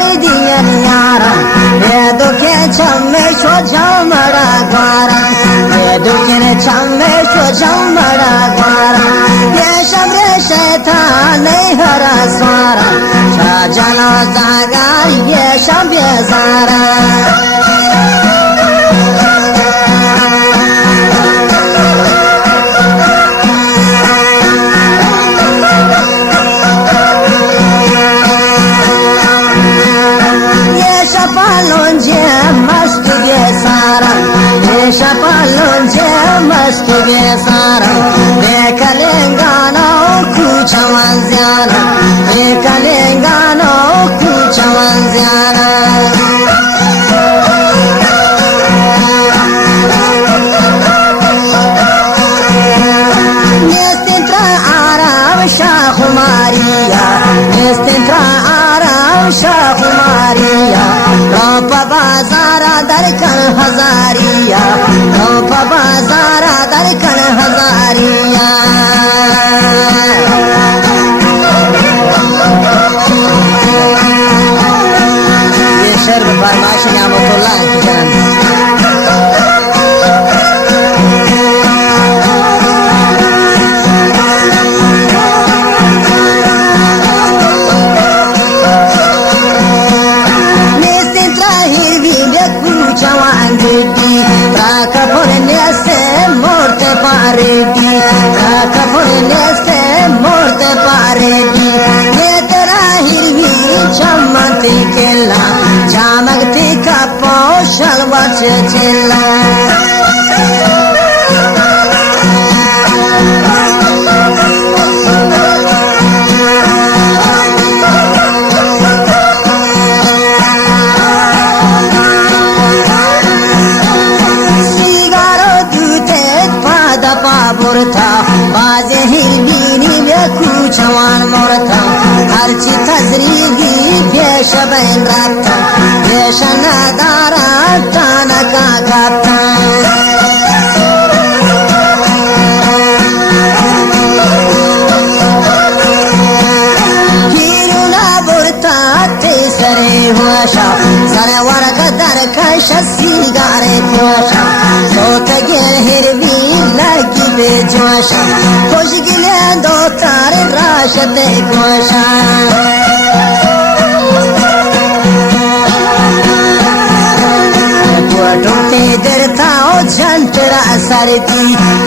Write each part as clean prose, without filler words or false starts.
diyan yara ye dukhe chamme sho jamara gwara ye dukhe chamme sho jamara gwara ye shabre shaitan nahi hara swara cha jana zagar ye shabye zara must be sara dekalengano kuchawanziana dekalengano kuchawanziana nestintra arab shahumariya nestintra arab shahumariya ropa bazara darkan hazariya ropa bazara darkan hazariya ye şerb farmaş ni'matullah can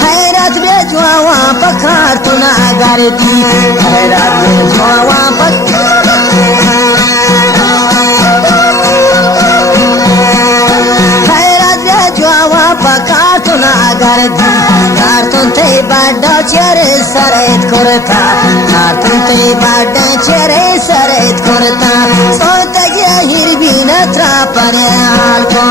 हैरत बेजवा पखार तुना गारती हैरत बेजवा पखार तुना गारती कारतुन ते बाडा चेरे सरेत करता कारतुन ते बाडा चेरे सरेत करता सोते गे हिरबी नत्रा परे आल्को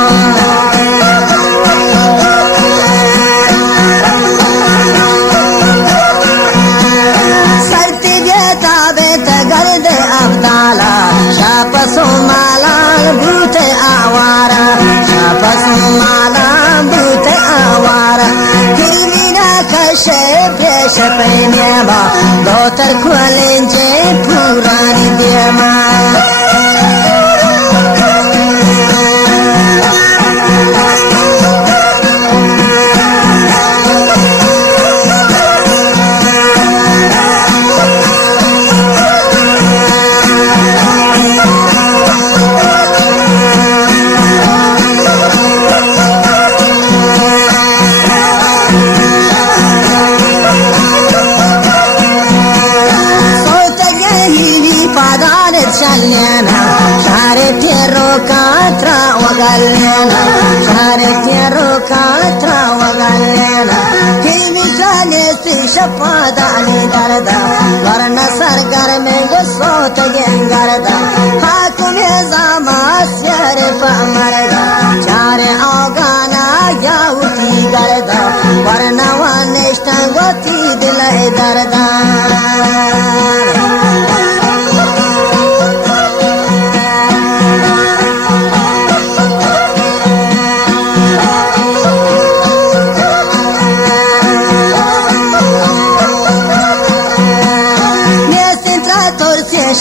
Dotar kualenje purani dema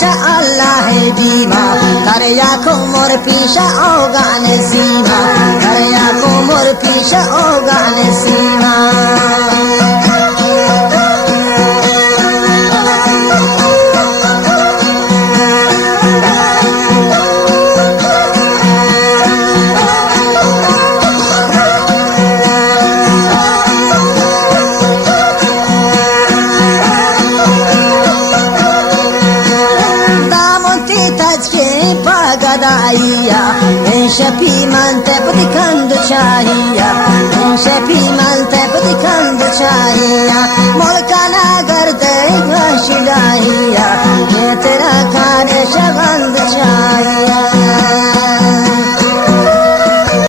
Allah hai dima kar ya pisha ogane sima Karya kumur pisha ogane sima Shapi mante putikando chahiya Shapi mante putikando chahiya Molkana